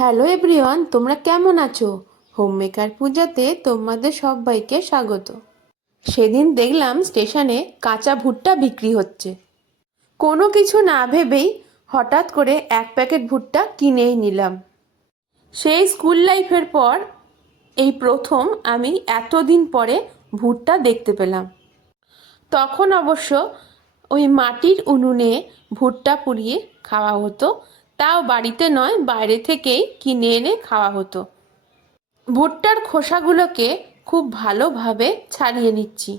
Hello everyone, তোমরা কেমন আছো? হোম মেকার পূজাতে তোমাদের সবাইকে স্বাগত। সেদিন দেখলাম স্টেশনে কাঁচা ভুট্টা বিক্রি হচ্ছে। কোনো কিছু না ভেবেই হঠাৎ করে এক প্যাকেট ভুট্টা কিনেই নিলাম। সেই স্কুল লাইফের পর এই প্রথম আমি এতদিন পরে ভুট্টা দেখতে পেলাম। তখন অবশ্য ওই মাটির উনুনে ভুট্টা পুড়িয়ে খাওয়া হতো, তাও বাড়িতে নয়, বাইরে থেকেই কিনে এনে খাওয়া হতো। ভুট্টার খোসাগুলোকে খুব ভালোভাবে ছাড়িয়ে নিচ্ছি।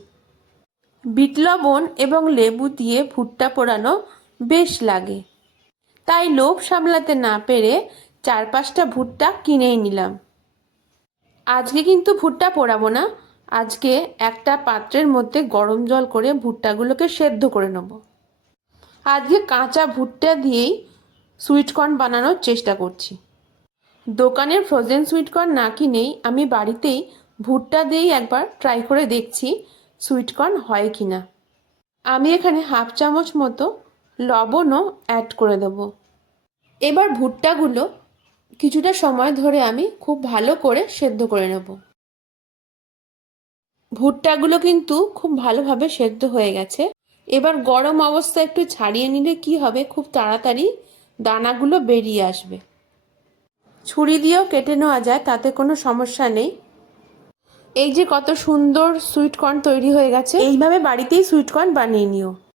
বিট লবণ এবং লেবু দিয়ে ভুট্টা পোড়ানো বেশ লাগে, তাই লোভ সামলাতে না পেরে 4-5টা ভুট্টা কিনেই নিলাম। আজকে কিন্তু ভুট্টা পোড়াবো না, আজকে একটা পাত্রের মধ্যে গরম জল করে ভুট্টাগুলোকে সেদ্ধ করে নেব। আজকে কাঁচা ভুট্টা দিয়েই সুইটকর্ন বানানোর চেষ্টা করছি। দোকানের ফ্রোজেন সুইটকর্ন না কিনেই আমি বাড়িতেই ভুট্টা দিয়েই একবার ট্রাই করে দেখছি সুইটকর্ন হয় কি না। আমি এখানে 1/2 চামচ মতো লবণও অ্যাড করে দেব। এবার ভুট্টাগুলো কিছুটা সময় ধরে আমি খুব ভালো করে সেদ্ধ করে নেব। ভুট্টাগুলো কিন্তু খুব ভালোভাবে সেদ্ধ হয়ে গেছে। এবার গরম অবস্থায় একটু ছাড়িয়ে নিলে কি হবে, খুব তাড়াতাড়ি দানাগুলো বেরিয়ে আসবে। ছুরি দিয়েও কেটে নেওয়া যায়, তাতে কোনো সমস্যা নেই। এই যে কত সুন্দর সুইট কর্ন তৈরি হয়ে গেছে। এইভাবে বাড়িতেই সুইট কর্ন বানিয়ে নিও।